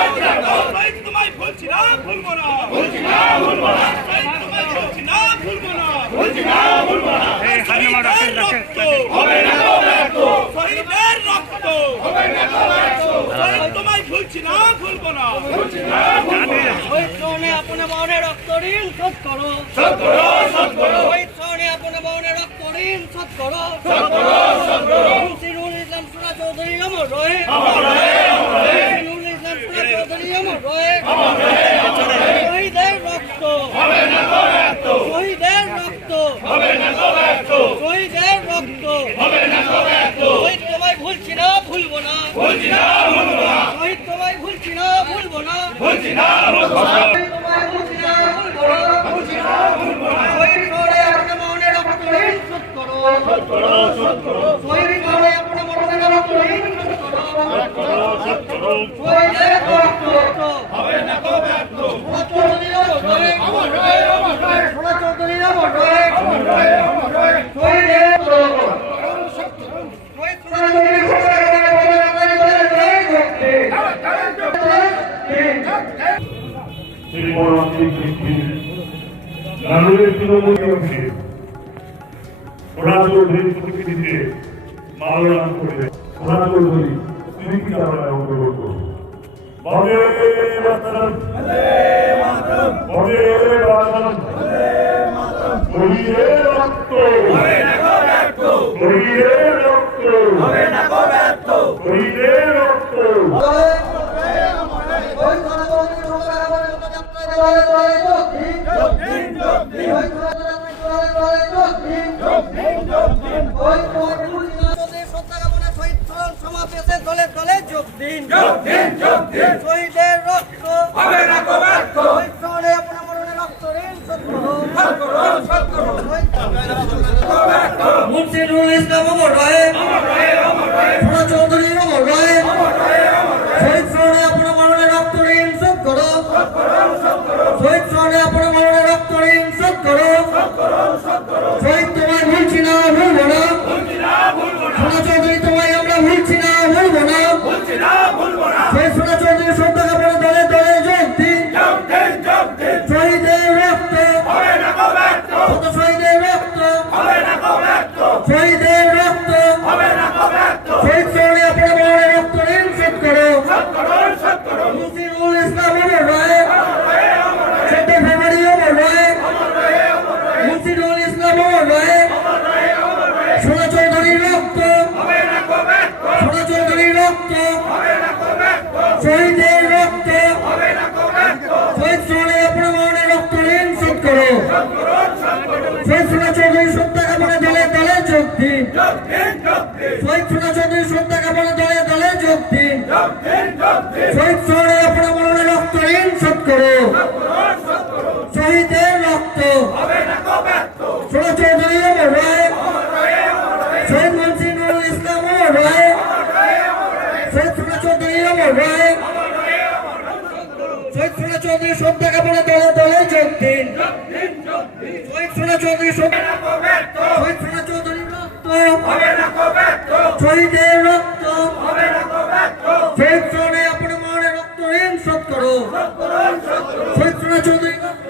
তোমায় ভুলছি না ভুলবো না ভুলছি না ভুলবো না শহীদ না ভুলবো না ভুলছি না ভুলবো না হবে না শহীদের রক্ত হবে না শহীদ তোমায় ভুলছি না ভুলবো না শহীদ শ্রবণে আপনে মনে রক্ত ঋণ শোধ করো। শোধ করো শোধ করো শহীদ শ্রবণে আপনে মনে রক্ত ঋণ শোধ করো শোধ করো শোধ করো মুন্সিরুল ইসলাম সুরা চৌধুরী অমর রয়ে আমার রয়ে আমার রয়ে মুন্সিরুল ইসলাম সুরা চৌধুরী অমর রয়ে আমার রয়ে আমার রয়ে শহীদের রক্ত হবে না গো ব্যর্থ শহীদের হবে না গো ব্যর্থ। শহীদের রক্ত। হবে না গো ব্যর্থ। শহীদ তোমায় ভুলছি না ভুলবো না। ভুলছি না ভুলবো না। শহীদ তোমায় ভুলছি না ভুলবো না। ভুলছি না ভুলবো না। শহীদ তোমায় ভুলছি না ভুলবো না ভুলছি না ভুলবো না শহীদ শ্রবণে আপনে মনে রক্ত ঋণ শোধ করো শোধ করো শোধ করো শহীদ শ্রবণে আপনে মনে রক্ত ঋণ শোধ করো করো শোধ করো শহীদের রক্ত হবে না গো ব্যর্থ সোনা চৌধুরী অমর রয়ে আমার রয়ে আমার রয়ে সোনা চৌধুরী অমর রয়ে আমার রয়ে আমার রয়ে শহীদের শহীদ সোনা চৌধুরী তিনি পরবর্তী বৃদ্ধি নানুরের তৃণমূল অংশে সোনা চৌধুরীর প্রতিকৃতিতে মাল্যদান করে সোনা চৌধুরী স্মৃতি কামনায় অংশগ্রহণ করুন বন্দে মাতরম বন্দে মাতরম শহীদের রক্ত শহীদের রক্ত শহীদের রক্ত মুন্সিরুল ইসলাম অমর রায় আমার রয়ে। ভুলছি না ভুলবো না সেই সোনা চৌধুরী সন্ধ্যা কাপড়ে দলে দলে যোগ দিন যোগ দিন যোগ দিন শহীদের রক্ত হবে না গো ব্যর্থ কত শহীদের রক্ত হবে না গো ব্যর্থ শহীদের রক্ত হবে না গো ব্যর্থ শহীদ শহরে আপনার মরণে রক্ত ঋণ শোধ করো শোধ করো শোধ করো মুন্সিরুল ইসলাম অমর রায় আমার রয়ে আমার রয়ে চোদ্দ ফেব্রুয়ারি অমর রায় আমার রয়ে আমার রয়ে মুন্সিরুল ইসলাম অমর রায় আমার রয়ে আমার রয়ে সোনা চৌধুরীর রক্ত হবে না গো ব্যর্থ সোনা চৌধুরীর রক্ত। শহীদের রক্ত। আপনার মরণে রক্ত। ঋণ শোধ করো। সোনা চৌধুরী সন্ধ্যা কাপড়ে দলে দলে যোগ দিন। শহীদ সোনা চৌধুরী সন্ধ্যা কাপড়ে দলে দলে যোগ দিন। শহীদ শহরে অমর হয়ে শহীদ সোনা চৌধুরী সব টাকা পড়ে দলে দলে যোগ দিন। শহীদ রক্ত। শহীদের করো। চৌধুরী রক্ত